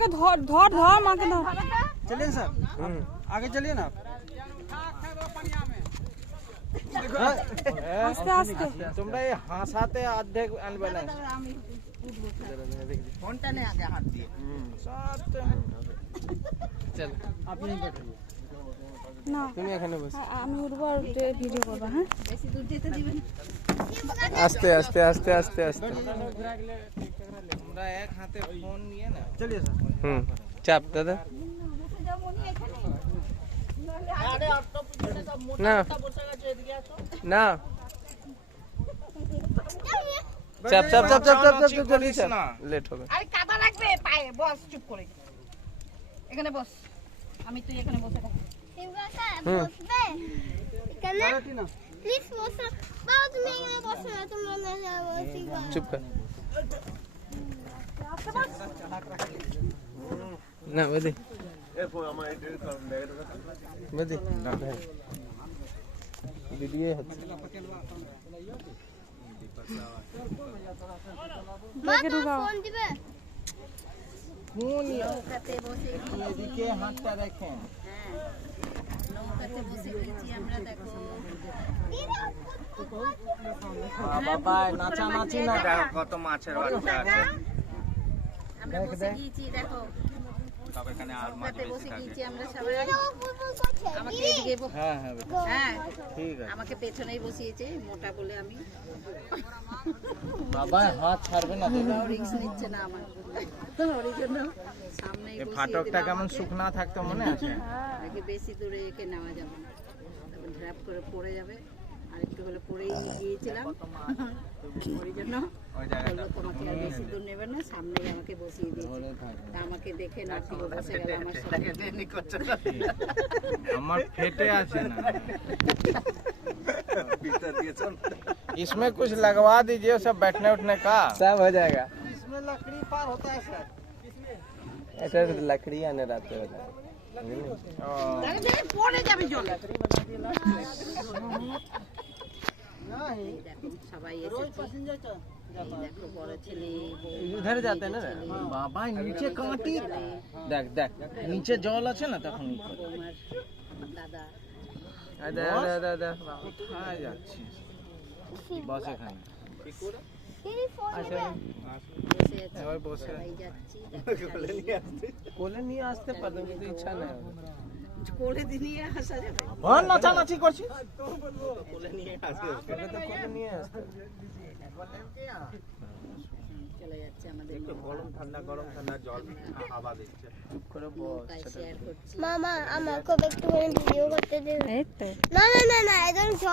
মাকে ধর ধর ধর মাকে ধর चलिए सर হুম आगे चलिए ना আস্তে আস্তে তোমরা এই হাসাতে অর্ধেক আনবে না ফোনটা নে আগে হাত দিয়ে চল आप यहीं बैठिए না তুমি এখানে বসো আ- আমি উঠবো আর উঠে ভিডিও করবো হ্যাঁ বেশি দূর যেতে দিবেন আস্তে আস্তে আস্তে আস্তে আস্তে আমরা এক হাতে ফোন নিয়ে না চলিয়ে স্যার হুম চাপ দাদা না না চাপ চাপ চাপ চাপ চাপ চাপ জলদি চাপ লেট হবে আরে কাদা লাগবে পায়ে বস চুপ করে এখানে বস আমি তুই এখানে বসে থাকি বসবে এখানে প্লিজ বসো বাবা তুমি এখানে বসো না তুমি না যাও চুপ কর না বেদি। বেদি। ভিডিও হচ্ছে। মা তোমার ফোন দিবে? কোন নৌকাতে বসে এদিকে হাতটা রাখেন নৌকাতে বসে গেছি আমরা দেখো। বাবা নাচা নাচি না কত মাছের বাচ্চা আছে। আমরা বসে গিয়েছি দেখো। তবে এখানে আর মাছ নৌকাতে বসে গিয়েছি আমাকে ব- হ্যাঁ হ্যাঁ বেটা, হ্যাঁ ঠিক আছে। আমাকে পেছনেই বসিয়েছে মোটা বলে আমি। বাবা হাত ছাড়বে না রিক্স নিচ্ছে না আমার। জন্য ফাটকটা কেমন শুকনা থাকতো মনে আছে? বেশি দূরে একে নেওয়া যাবে না। করে পড়ে যাবে। আর একটু হলে পড়েই গিয়েছিলাম ওই জন্য ওই জায়গাটা বললো তোমাকে আর বেশি দূর নেবে না সামনেই আমাকে বসিয়ে দিয়েছে ধরে থাকে তা আমাকে দেখে নাচিয়ে বসে গেল আমার সাথে আমার ফেটে আছে না इसमें कुछ लगवा दीजिए सब बैठने उठने का सब हो जाएगा इसमें लकड़ी पार होता है सर ऐसा लकड़ी आने रहते हो দাঁড়া, না নিচে কাঁটি দেখ দেখ নিচে জল আছে না তখন বস। এখানে কোলে নিয়ে আসতে পারবে, কিন্তু ইচ্ছা নেই। কোলে দিয়ে আসা যাবে। ভন নাচানাচি করছিস কোলে নিয়ে আসতে কোলে তো কোলে নিয়ে আসতে চলে যাচ্ছে আমাদের গরম ঠান্ডা গরম ঠান্ডা জল হাওয়া দিচ্ছে করে বস নৌকায় শেয়ার করছি। মামা আমাকে একটু ভিডিও করতে দেবে এই তো। না না না না একদম